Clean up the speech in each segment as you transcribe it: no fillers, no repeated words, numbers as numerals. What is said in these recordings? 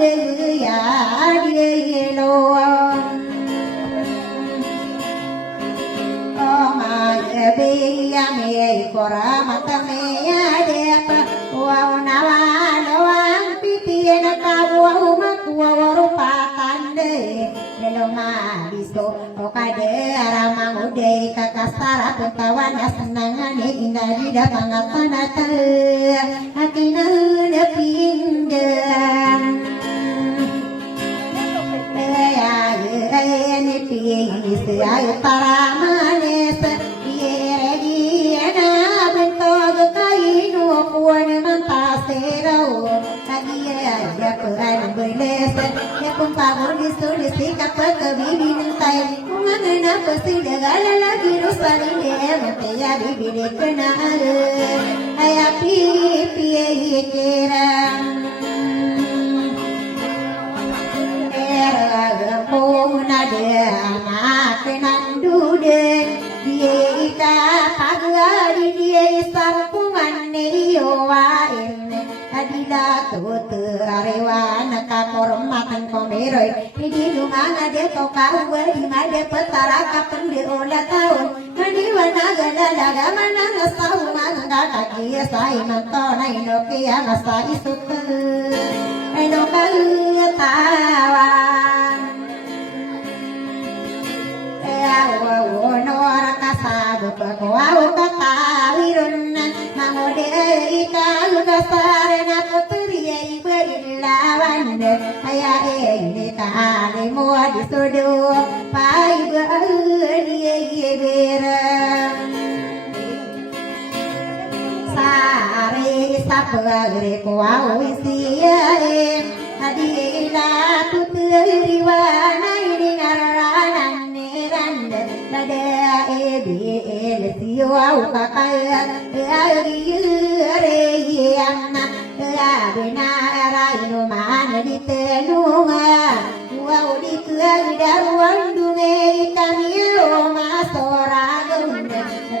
ya dia lo oh my baby ya me kora mata me ya depa wow nawalo ang pitian kawa umakuwa rupa tande lo maliso okade aramang uday kakasara pentawan asenangane indah di datang tanata hakina na pindam ya ni pi se ay paramanes ye di ana bentog kainu puan mantasero ya peran beles ya pempagor disulis kapag kabibinin tayo kung ano na pasidagala lagi rusari mete ya bibili ka na ay api kiram era muna de anak nanduden dia ika pagari dia sarpungan neyowain adila tu arewan kakormatan komeroi di rumah ada toka di made petara kapan di olah tahun mandi wana gala mana ngasau mangga kaki sai mantona inokia masa isuk eno tawan no rakasa bapakau kakawirun mangode ikalu kasarena putri iberilawan aya ini kali mua disudu pai beudi beram sare sapagre kuau isiare adila putri wana ini ngaranan neranda nada ebi elesio au kakaya ayure yana abena raino mana ditenunga wau dikedaruan dunge kamio masoragun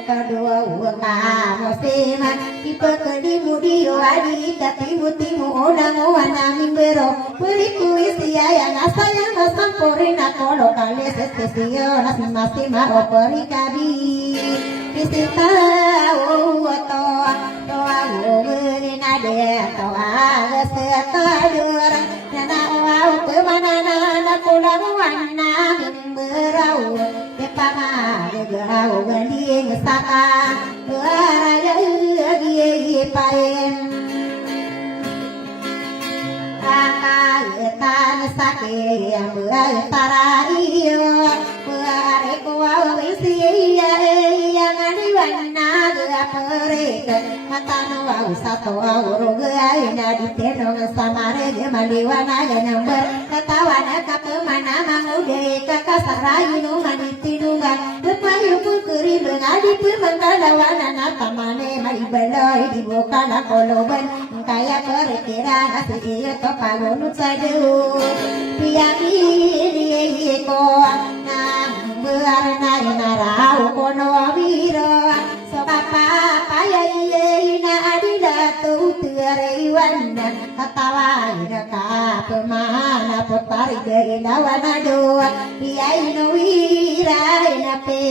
kedua uang sema tipe kedimudio adi katimu orang wana mimbero beriku isia yang asayang masamporina kolo kale sesio nasima operi kabi kisita to berina de toa setadur nana wau pemanana nakulang wana mimberau depama gerau ganding saka beraya gie paen tan sake yang bertaraio berare kuau isi yang adiwana pereka matanu au sato au rogai na diteno samare maliwana number katawana kapemana mangude kakasarainu manitinunga depayu pukuri bengadi pemangalawana natamane malibeloi di bokana koloban kaya perkira nasi to palonu sadu piami die ko na berana narau kono wiro papa paya ina adila tu tuarewan katawa ina ka pemana potari ina wana do iya ino wira ina pe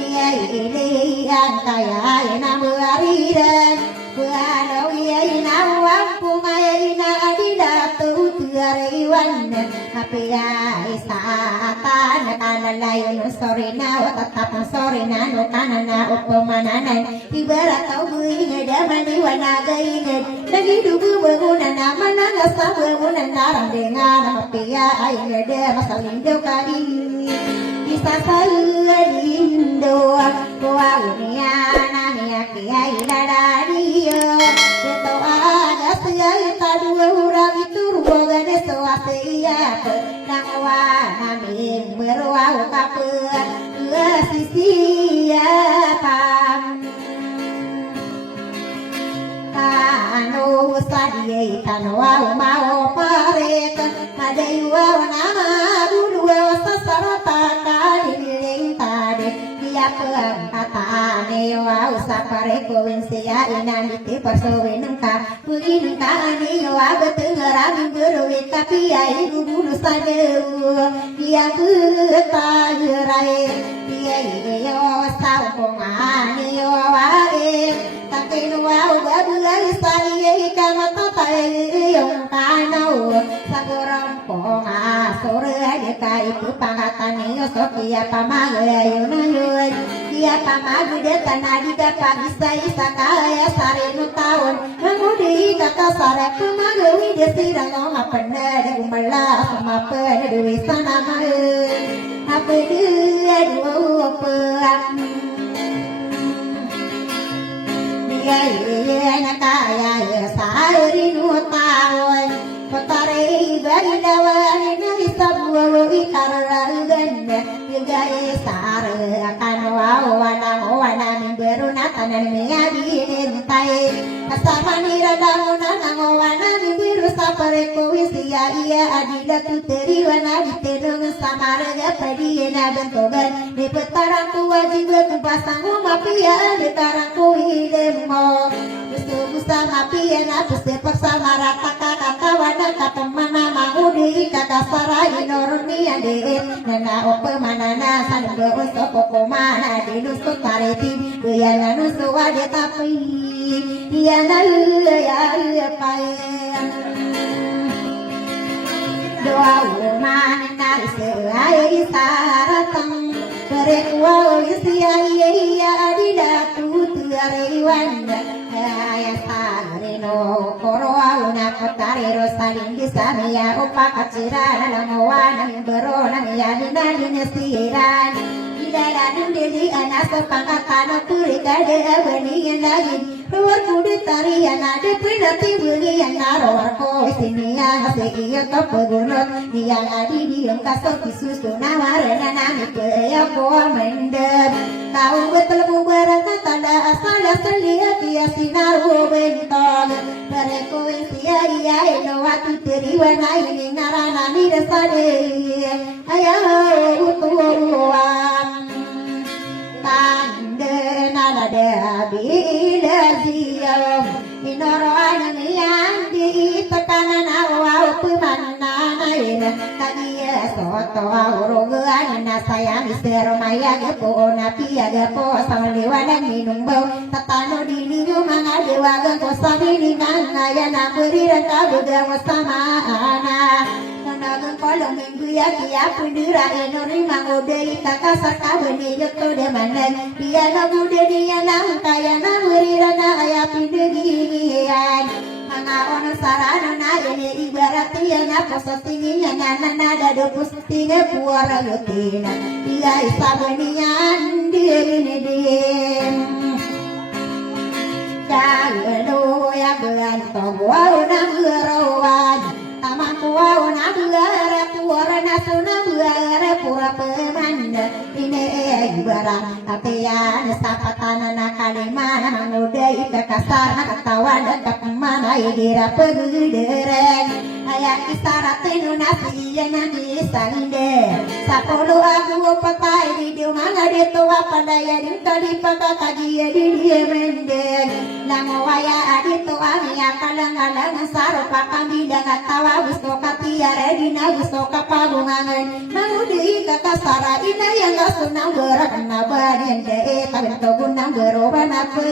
iya ile yang kaya ina muariran buano iya ina wampu maya ina adila tu tuarewan apia isatan kanalayon sorina watatap sorina no kanana upamananan ibarat tau buing damani wanagaingan lagi dubu bangunan mana ngasa bangunan narang dengan apia aida masalin do kali bisa salindo koa unia nania kia ilada dio to aga sia tadua urang itu ruangan soasia nangwa namin berwau kapean sisi pam kanu sadie kanu mau parek madaiwa nama dulu sasarata kali tade dia peang kata neo sapare kowin sia inaniti persowenengka puginengka neo abetengerami beruita kapiai bulu sadeu dia ketagerai dia yo saupongani yo wae takenu au babulai sai kamata tai yong kanau sagoram ponga sore dekai ku pangatani yo sokia pamagaya yunayun dia pamagu de tanadi ka pagisai sakaya sarenu taun mangudi kata sare pamagawi de sirang apana de gumala samapen de wisana mae apa dia dua apa dia na kaya sari nu taun potare bari dawan na isabu ikaragan juga sar akan wana beru natanan miadi entai asamani radamuna nangowana biru sapare ko isia ia adila tu teri wana diterung samarga padina bentogan di petarang ku wajib ku pasang mapia di tarang ku hidemo Gusto sama pia na pusepak sama rata kata wana kapamana mangudi kata sarai normi ade nana ope manana sanbe oso poko mana di nusu kareti kuyana nusu ade tapi yana ya pai doa uman nari seai saratang berekwa isia ia adida tutu arewanda aya sareno koroa una kotare rosalin disamia opa kacira lamowana berona ya dinadine siran idalan deli anaso pangakana puri kade abani lagi ruar kudu tarian ade pinati buli yang naror ko sinia sekiyo to pegunot yang adi diong kaso kisusu nawarena nami peya ko mendem kau betul bubaran tanda asal selia dia sinaru bentong mereko sia ia eno atu teriwana ini ngarana ni desade ayo utuam tande nalade bila siam inoroan niandi tekanan awau pemanana ina kagia soto aurogan na sayang istero maya gepo na pia gepo samaliwana minum bau tatano dini mga dewa gepo sabini ngaya na beriran kabuga wasama ana nagang kolong minggu ya kia pundura enori mangodei kakasar kabeni yoto de manai dia lagu de dia nang kaya na beriran na aya pindegian mga ono sarana na ini ibarat dia na pososinya na nada do postinge puara yotina dia isabenian dia Jalo ya beranto wau nang rawan taman wau nang gara puara nasuna gara pura pemanda ini ibarat apian sapatana na kalimana mangudai kasar na katawan dan kapmana idira peguderen ayak isaratenu nasiya nani sande sapolo aku patai di dio manga de toa pandaya di kali paka kaji di dia mendeng lango waya adi toa ya kalang-kalang saro pakang bidang tawa gusto katia redina gusto kapagungan mangudi kakasara ina yang sunang berak na badin de tabin togunang beroban apa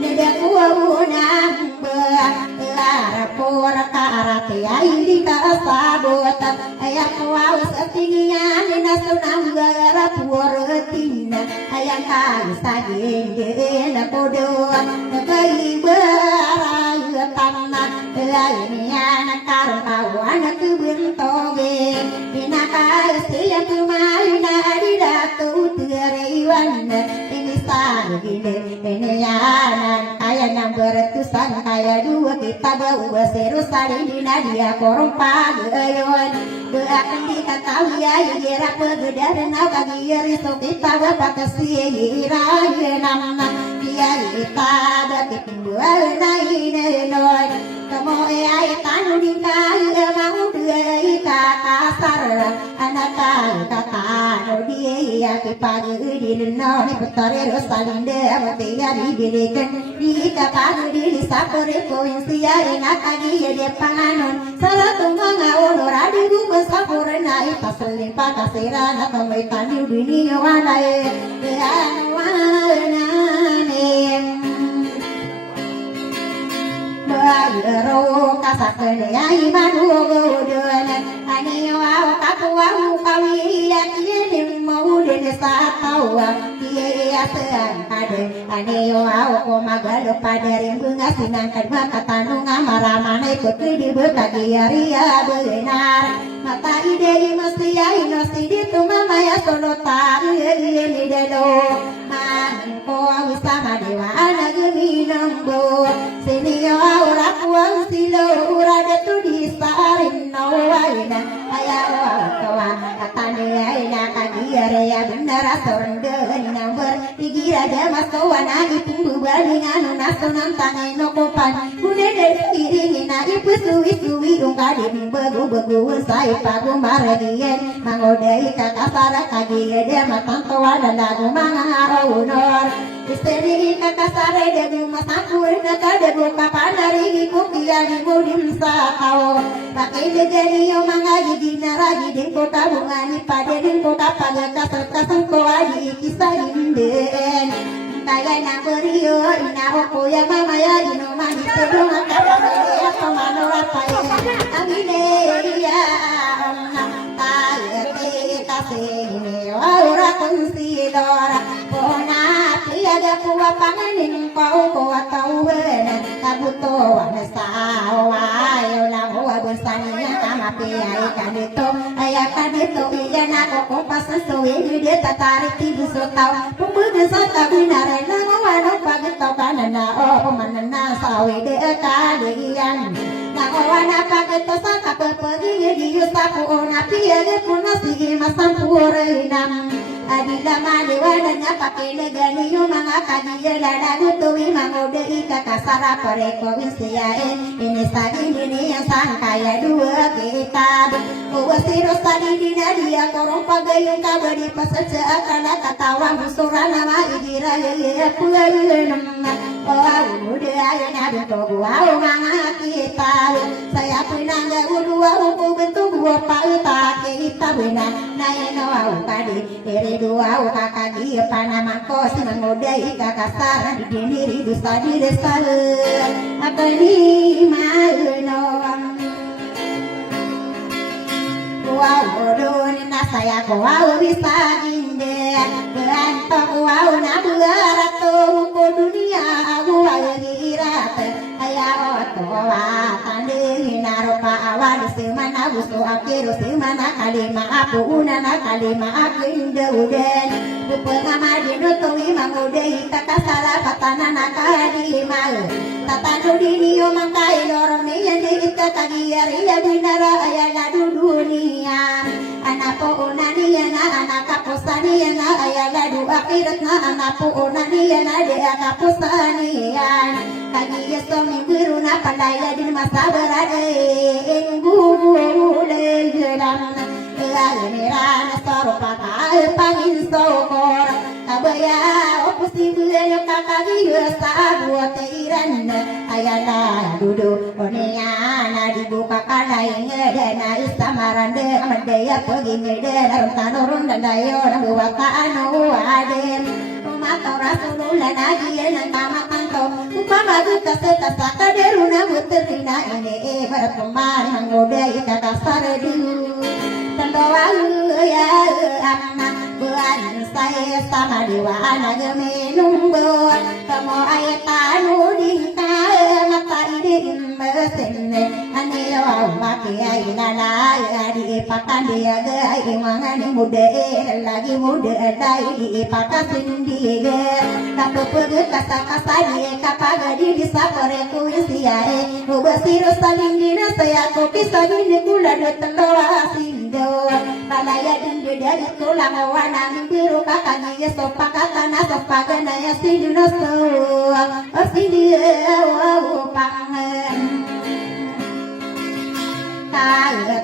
neda kuunang beara pura karate airi kasabot ayak kuau setinggian ina sunang beara pura tina ayang kayu sagin de podo kai beara tanah ini anak karung kawan kebentoge ina kai siang kumaina di datu teriwan ini sagine ini anak kaya nang beratusan kaya dua kita bawa seru sari di nadia korong pagayon doakan dikatahui ya ira pegedar na kagiri so kita bapak sira nama dia kita batik dua naine lor kamu ai tanu dingkai mau dua kasar anak kata dia kepagi di noni petare rosalinde abatia diberikan di kapagi di sapore koinsia enak lagi dia panganon salah tumang paseling pakasiran atau metan di dunia wanai dan wananem bagero kasakene ai manu godone ani wa kakwa kawiyan yen mau den satawa iya sean ade ani wa ko magalo padering bunga sinangkan mata tanu ngamaramane putri di bekagi ria benar mata ide mesti ai mesti ditu mama ya sono tari ni delo man ko usama dewa ana gemi nambo sini ora kuang silo ura de tu di sarin no waina aya kawa atane aina kagiare ya benar sorende number tigira de masawana ipumbu balingan nasonan tangai no kopan une de iringi na ipu suwi ungkade begu sai pagu maragien mangodai kakasara kagie de matanto wala lagu mangaro unor isteri kakasare de masakur nakade buka panari kukia di mudim sakao pakai degani yo mangaji dinaragi di kota bungani pade di kota paga kasar ko adi kisah inden kaya na berio ina oko ya mama ya ino mani sebelum akaba ya pamano apa ya amine ya kasih ora konsidora pona tiada kuwa panganin kau kuwa kau bena kabuto wana sawa yo na kuwa bersania kama pia kadito aya kadito iya na koko pasaso ini dia tatarik tibu sotau pembunuh sota binare na kuwa no pagito kanana oh pemanana sawi de kadian na kuwa na pagito saka pergi di yusaku ona pia de puna sigi masampurenam adila madewana pakai negani yo mga kadiya lalagu tuwi mangode ika kasara pareko wisiae ini sagi ini yang sangkaya dua kitab uwasiro sadi dina dia korong pagayung kabadi pasaca akala katawa musura nama igira ya pulenam oh ude ayana bentuk wow mga kitab saya pinangga udua uku bentuk gua pauta kita benar naeno au kadi dua kakak dia panama kos mengodai kakasar di diri dusta di desa apa ni malunom wow bodon na saya ko wow bisa inde berantok wow na berato ko dunia aku agirat aya otowa tande naropa awan semana buso akiru semana kalima aku unana kalima akinde uden upengama dinutuwi mangudei takasala patana nakadi mal tatanu dinio mangkai lorong yang diita kagiari ya binara aya ladu dunia anapo unani yana anakaposani yana aya ladu akhirat na anapo unani yana de akaposani yan kagi somi biruna palaya din masabarade enggu le geram lagerana soropa pangin sokor kabaya opusi bulan kakagi sabuat iran ayana dudu oneana dibuka kalai ngedena isamarande amandaya pergi ngedena tanurun dan dayo buat anu aden mata rasulullah nagian tamatanto upama duta seta deruna muterina ini berteman menggodai kakasar dulu tendoalu ya anak buan saya sama dewa anak geminung buat kamu ayat anu dinta mata idin mesene ane wa maki ayinala di pakan dia gai mangani muda lagi muda dai di pakasin dia kapu pergi kasa dia kapaga di sapore ku siae ubasiru saling dina saya kopi sabine kula do tendoa sindo balaya dindu dari tulang wana biru kakani ya sopa katana sopa gana ya siduno so asidia wa pangan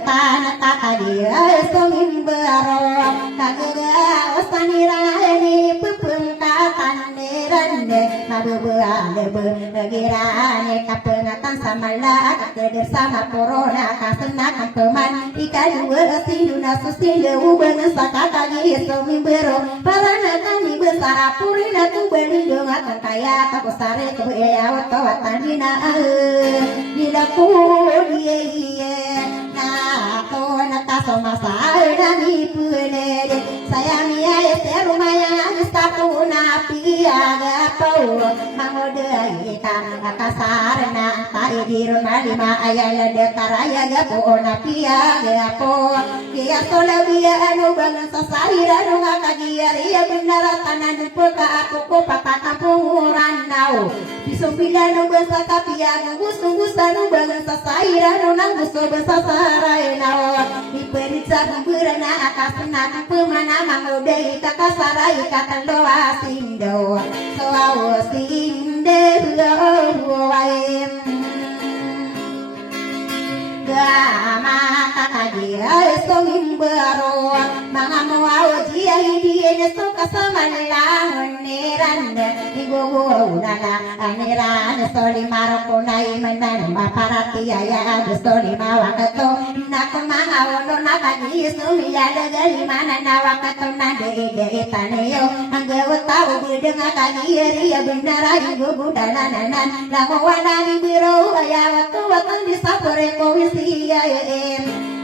tanah takadia songin baro kagega osanira ini pupung katan gande mabubuale begirane kapengatan samala keder sama corona kasena kampeman ikan sinuna susinde uben sakakagi somi bero parana kami besar purina tu belindung akan kaya kapusare tu ya wato watandina dilaku die na to nata somasa dani punere saya mia serumaya sapuna piaga pau mangode kan akasarna tai diruna lima ayala de karaya gapo na piaga po kia solawia anu bangun sasaira runga kagiari ya benar tanan puka aku ko papa kampunguran nau bisupila nu basa kapiaga gusu-gusanu bangun sasaira runang gusu basa sarai nau diperiksa berana akasna pemana mangode kakasarai katandoa sindo soawo sinde waem gama kakajira songin baro mangamu awjia hidiene soka samalang neranda igogo unaga aneran soli maroko nai menan maparati aya soli mawakato nakuma awono nakaji sumila dagali mana nawakato nade taneyo anggawa tahu bedeng akagiri ya benar igogo dalananan lamowana biro aya waktu disapore kowis iya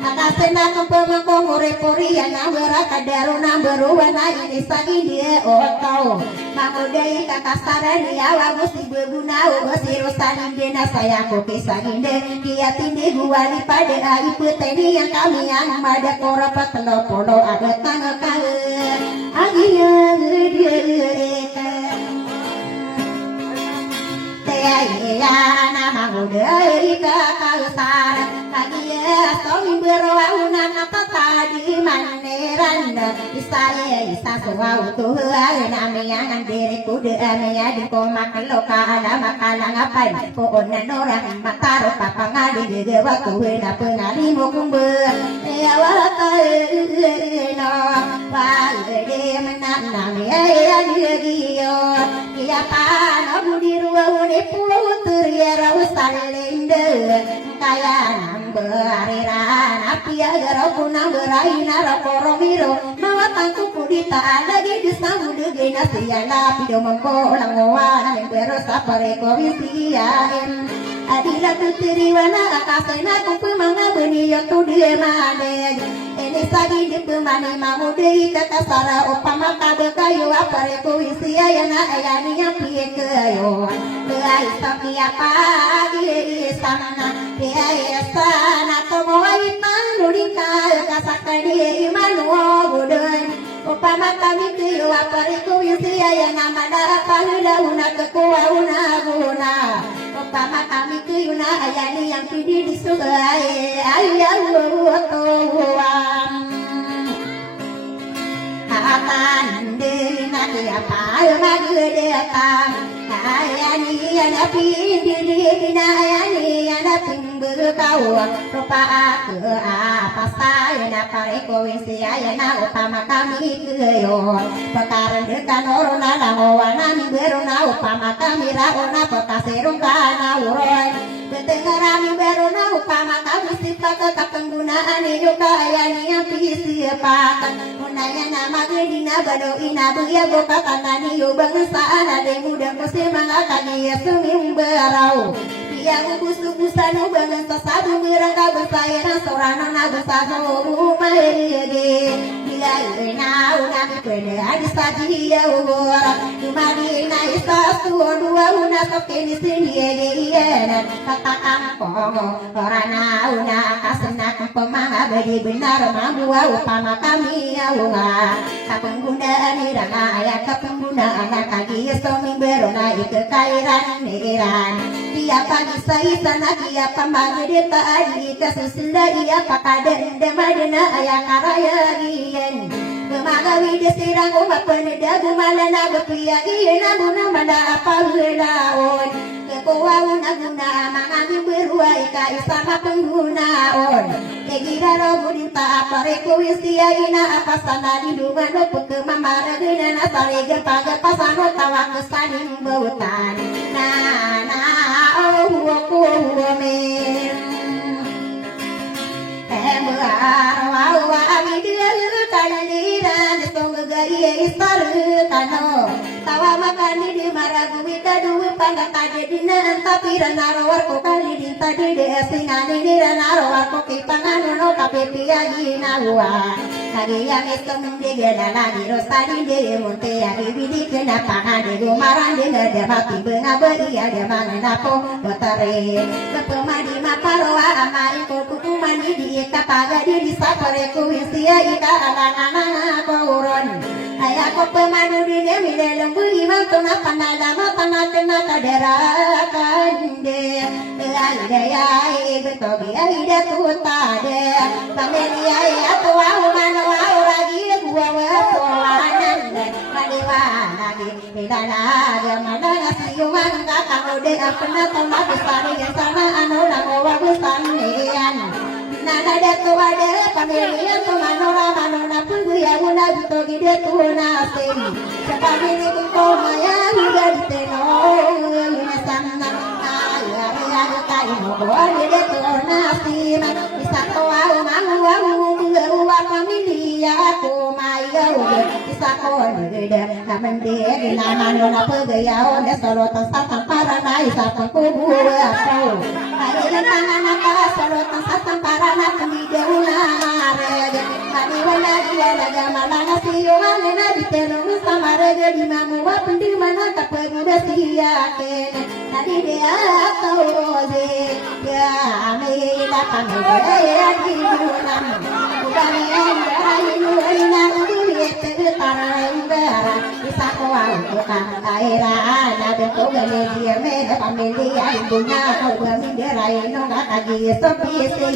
akasena kempema komore poria nambara kadaro nambaru wana ini sagi dia otau mangudai kakasara dia wabu si beguna ugo si rosalin dena saya koke saginde kia tindi guali pada ibu teni yang kami yang mada korapat telopono ada tangga kale agiya dia ya nama mangudai kakasara kagia song berwana nata tadi maneranda isaya isa suau tuh nami yang diri kude ania di koma keloka ada makalang apa po onan orang mataro papangadi de waktu na pengali mo kumbe ya wakal no wale menan nami ya dia kia pano budi ruwane putur ya rawsalinde kaya bariran api agar aku namberai narakoro miro mawatan suku dita lagi disambu degena siala pido mengkolang ngowana membero sapare komisiaen adila tutiri wana akasena kumpu manga beniyo tu dia made ini sagi di pemani mamudei kakasara opama kabe kayu apare komisiaena ayani yang piye kayo lai sapi apa di sana dia sana como iman lurika kasakadi imanu budon upama kami kiyo apariku yusia yang amada pahula una kekuwa una guna upama kami kiyo na ayani yang pidi disugai ayahu tohuam akan dina dia pal magede akan ayani yana pidi dina ayani yana timbul kau rupa aku apa saya pareko wisia yana upama kami keyo pekaran dekan orona langowana berona upama kami raona pokaserung kana uroy betengarami berona upama kami sifat kepenggunaan juga ayani yang pisi pakan unaya nama gedina bado ina buya boka tanani yo bangsa ada muda kusir mangakani ya sumim berau yang ubus-ubusan ubangan sasabu merangka bersayana sorana nagasano rumah hege dia ina una kwene adisaji ya ugora dumani na isasu dua una kokeni sini hege katakan kongo orana una kasena pemanga bedi benar mamua upama kami ya unga kapenggunaan iranga ayat kapenggunaan kaki somi berona ikekairan neran dia pagi saya sana dia pembagi ta adi kasusila dia pakaden demadena ayah karaya gian Gemagawi desirang umat peneda gumalana bepia ina guna manda apa hulaon kekuaun aguna mangami berua ika isama penggunaon kegira robudin ta pareku isia ina apasana di dungan peke mamara gena sare gepaga pasano tawa kesaning bautan na oh ku me wa ami dia kandiran song gaya istar kano tawa makan di maragu wita duwe pangga kade dina tapi ranaro warko kali di tadi de singane di ranaro warko kipangano no kapepi agi nawa kage yang esong de gela lagi rosadi de monte agi bidi kena pangan de gomaran de ngada mati benga beri ada mangana po botare bepemadi maparoa amai ko kukumani di kapaga di sapare ku isia ika alang-alang kauron ayah ko pemadu di demi dalam budi mantuna panada matana kena kadera kande ada ya betogi ada tutade pameli ya tua mana wa lagi gua wa nande madiwa lagi bidana ada mana siuman kakang de apna tama besari sana anu nawa besanian nana de tuade pameli tu manora manona puya una bitogi de tu naseri sapameli ko maya udah diteno ini sana ya kai mo ade de tu nasima bisa ko wa pameli ya ko maya bisa ko de namende namano pegaya de solo tan para nai sa ko buwa ko ai tangan ka solo tan para na kami deuna rega kami wala dia daga malanga siyo na diteno samare di mamu wa pendi mana ka pemuda sia ken nadi dia tauze ya ame la kami ya di dunam kami anda inu ina diri tetara embara bisa ko ka aira na de to gale dia me pameli ya ibunya ko bendera ino ga kagi sopi se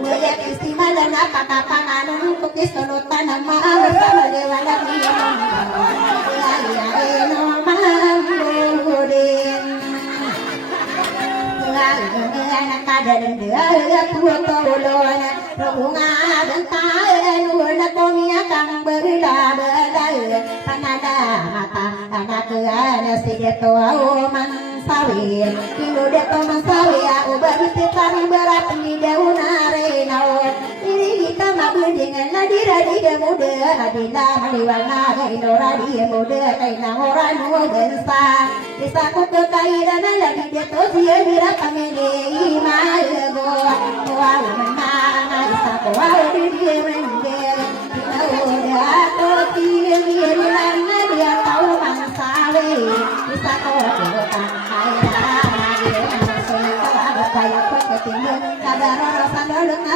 dua ya istimala na kakapangan untuk isolotan nama bersama dewala dia ya eno mambudin anak kada dia tua tolona bunga bentai nuana komia kang berila bedai panada mata anak ada sedeto man sawi kilo de toman sawi aku berarti kami berat di daun arenau ini kita mabu dengan nadira dia muda adila maliwana gainora dia muda kaina orang nu bensa bisa ku kekairan lagi dia to dia bira pamele imago wa mana bisa ku di dia mendel udah to dia lana dia tahu mangsawe bisa ku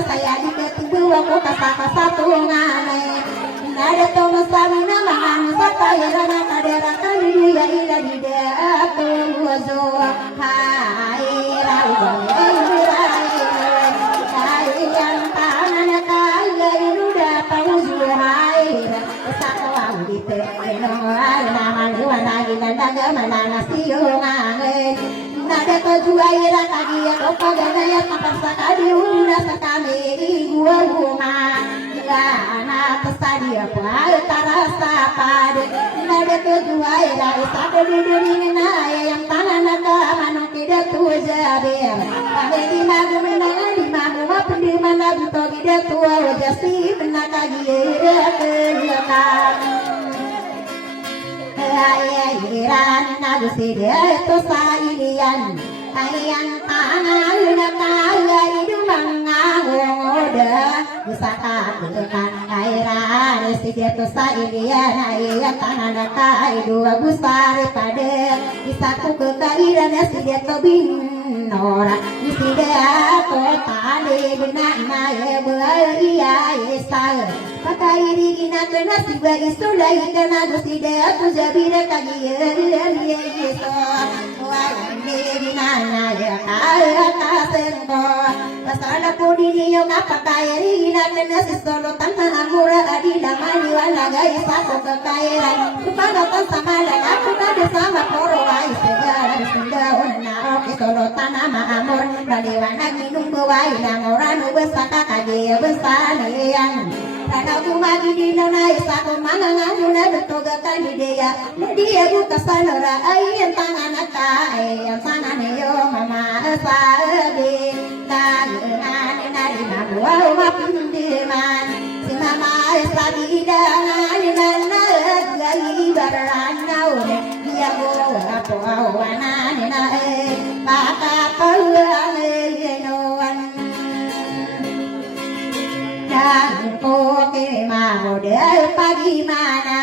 saya juga tunggu aku kata satu ngane ada tomo samina mangan sakaya rana kadera kali ya ila di aku wazo hai rau hai yang tangan kaya inuda pauzu hai sakwa di teno nama luar lagi daga malana siyo ngane nada ko juaira kagi ya ko pagana ya kapasa kadi una sakame gua guma ya na pasadi apa tarasa pade nada ko juaira sako duduri na yang tangan ka manong kida tu jabe kami di magu menang di magu apendi mana buto kida tu jasi benakagi ya kelihatan iran naguside to sailian ayang tangan nakala idu mangagoda busaka bukan airan side to sailian ayang tangan nakala idu busare pade isaku ke kairan side to binora side to tale benana ye beria isal pakai digina kena siba isulai kena guside aku jabira kagi ye so wande digina ya kaya kasengo pasala pudi yo ngapakai digina kena sisolo tanpa amura adila mani wala gai sako kekairan kupana tan sama lana kupana sama poro wai segala sunda onna oke solo tanama amor baliwana minum bawai na ngoranu besaka kagi besal yang karena kumagi di nona isa kumangan una bertoga kandidia dia buka sanora yang tangan akai yang tangan yo mama asage tangan nari mabua mapindiman si mama asagi dangan nana gai baranau dia bawa apa wana nena paka pauang noan dan koke mau dia pagi mana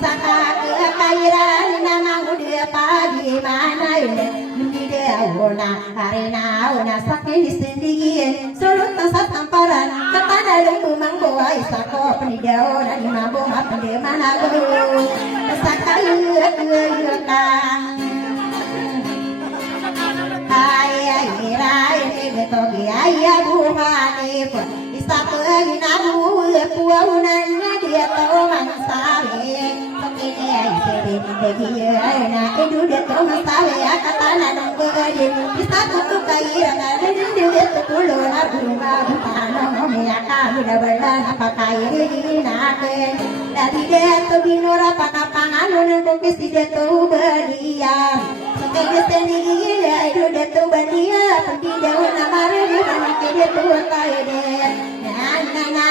saka ke kairan nama dia pagi mana ini dia ona arena ona saking sendirian suruh tasat tamparan ketana lumbu manggo isako penida ona di mambo apa mana go saka kang ay beto ay buhani satu nabu puaunan dia tahu masawe ini ay sering na itu dia tahu masawe katana nunggu aja bisa tuh kairan dia tuh kulo nabu bukan ya kami dah berdan apa kairan nake dari dia tuh binora pakapangan nunggu kesi dia tuh berdiam kaya sendiri dia itu dia tuh berdia pergi jauh nama dia mana dia tuh kaya dia nana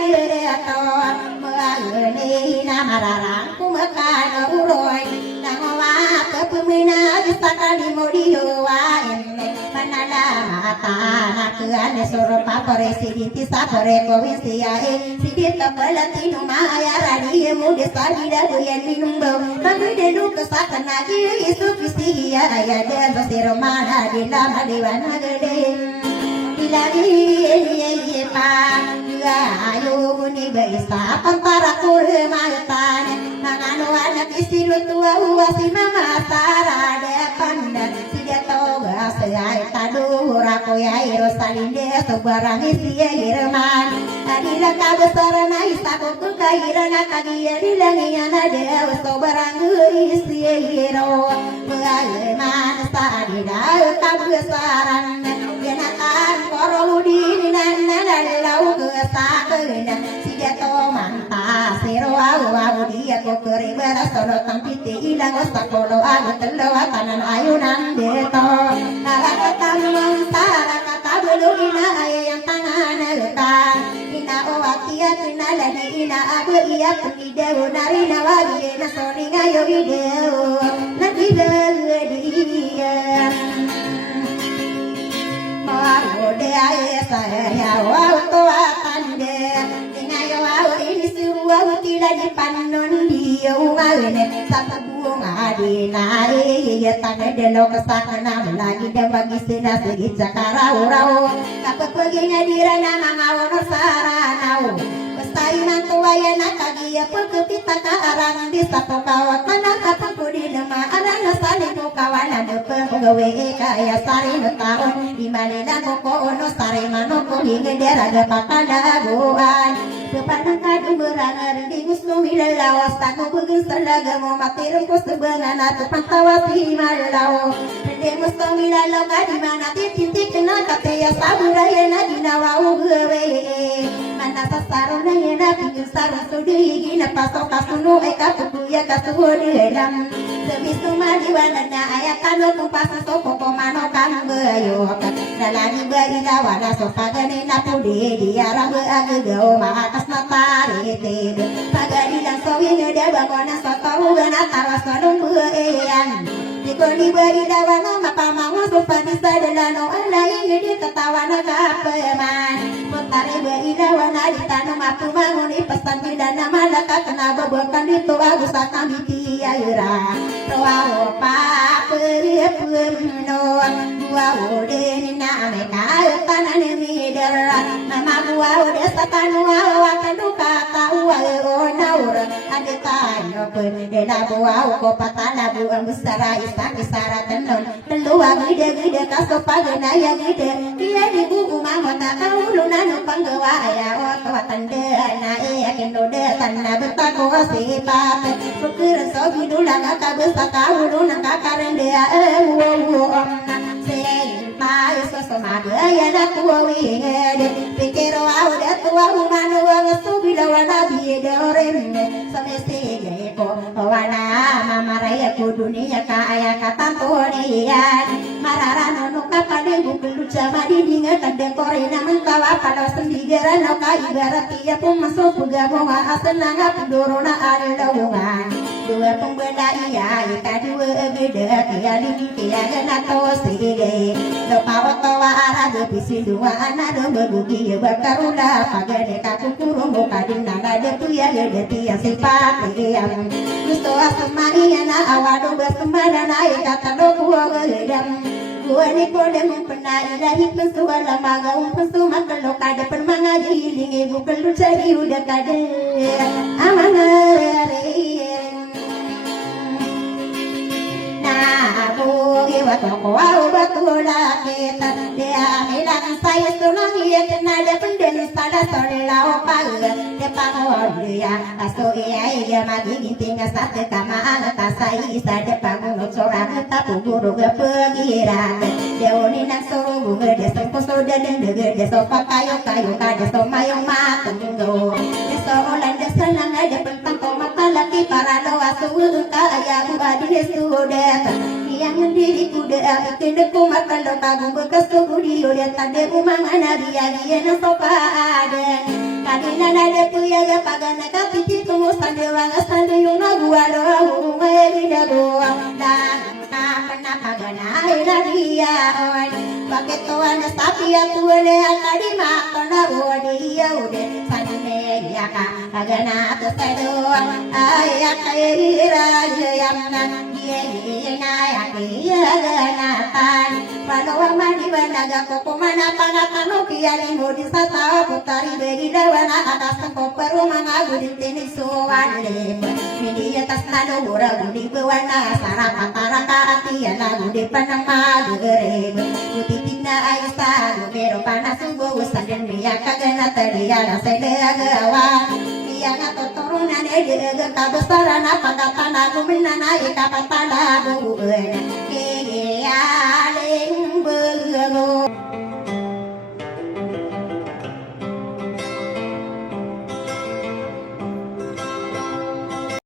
dia tuh mengalami nama rarangku makan uroi nama kepemina bisa kali mau diuain manada mata nakuan suruh papore siditi sapore provinsi ae sidit pelatih maya radi muda sadida buyan minum bau tapi dulu kesakan lagi isu visi ya ya dan basir mana di lama dewana gede dilagi pa juga ayo buni bisa pantara kurmatan manganu anak istilu tua uasi mama tara depan sidia toga sayai tadu rako ya rosalinde sebarang isi irman adila kabesar na isako kairana kagia dilanginya nade sebarang isi iro mengalman sadida kabesaran yenatan koroludi nana lau kesakeun sidia to manta sero au dia ko keribara solo tampite ilang sakolo agu telo kanan ayunan deto nalaka tamang tara kata bulu ina yang tangan lekan ina owakia tina lagi ina abu iya pideu nari nawagi na soringa yo video nanti dia Mawode aye saya waktu akande Ingayo awe ini suruh tidak dipanon dia umane satu bunga di nae ya tane delo kesakana lagi dan bagi sina segi cakara urau kapet peginya dirana mangawono saranau Pestai mantu ayana kagia pekepita ka arang di satu kawat mana kata kudi nama arana salimu kawana depen gawe kaya sari no taon di mana koko ono sari manoko hingga deraga pakada goan kepadang kadu berangar di gusto milalawas tanu begus talaga mo matirong ko sebengan atau pantawasi malaw pende gusto milalaw kadi mana titintik na kataya saburaya na ginawa ugawe mana sasaro na yana pingin saro sudi gina pasok kasuno katukuya kasuhudilam sebis tumadiwana na ayakan lo kumpasa sopo komano kang bayok nalagi bailawana sopagani na pudi diarang beagagaw maakas na taritid pagani lang sawin na bangona sa tahugan at taras na nung buhayan Diko ni bailawana mapamango supanisa dalano alay hindi katawa na kapaman Puntari bailawana di tanong mapumangon ipasan nila na malaka kanababukan dito agus sa kamiti ayura Tuwawo pa peripurno Buwawo din na may kautanan ni Dera Mama buwawo de sa tanuwa wakaluka kauwa onaura Adi tayo pun de na buwawo ko patana buwang besara isang isara tenon Teluwa gide kaso paganaya gide Dia di buku mama tak kaulunan panggawa ayaw kawatanda na iyakin no de tanna betako asipat Pukiran so bidulang akabesa kaulunan kakaran dia Sen tayo sa sumagaya na kuwawinged Pikiro aw de tuwa umana dunia kaya kata tonian mararano no kapade bukulu jama di dinga kade korena mengkawa pada sendigaran no ka ibarat ia pun masuk gabung asenang pindorona ada lawungan dua pembeda iya ika dua beda kia lini kia gana to sige do pawa arah do pisi dua anak do berugi bakarula pagade kakukuru muka dinanga de tuya de tia sifat yang gusto asmani na awado basmana na ika do kuwa gedam gua ni kode mempena ilahi pensuala maga pensu makalo kada permanga gilingi bukal cari udah kada amangare Iwa toko au bakula kita dia hilang saya sunang lihat nada pendem pada sore lau paga dia panggol dia aso iya magi gintinga sate kama angka sai sada panggol corang tapu guru gepegiran dia oni nak soro bunga dia sempo soda dan dia sofa kayu kada somayong matunggo dia sorolan dia senang ada pentang mata laki para doa suhu kaya gua di sudah yang mendiri kuda bikin deku mata lo kagum bekas tubuh dia tade rumah mana dia na sopa ada kadina nada puya ga pagana kapiti tumu sande wanga sande yuna gua do ngeli da gua dan pernah pagana ira dia on pakai tuan sapi tuane akadi makana gua dia udah sande ya ka pagana tu sado ayah kaira yamna dia na ganatan panawa mani banaga koko mana pangatano kiali modi sasa putari begi dawana atas ko peru manga gudin tini suwale mini atas nado gura gudi bewana sara patara ka atiana gudi panama gere utitina aisa gubero panasugo usaden miya kagana tadiana sedega gawa yang turunan ede kabesarana pangatana guminana ika patana buena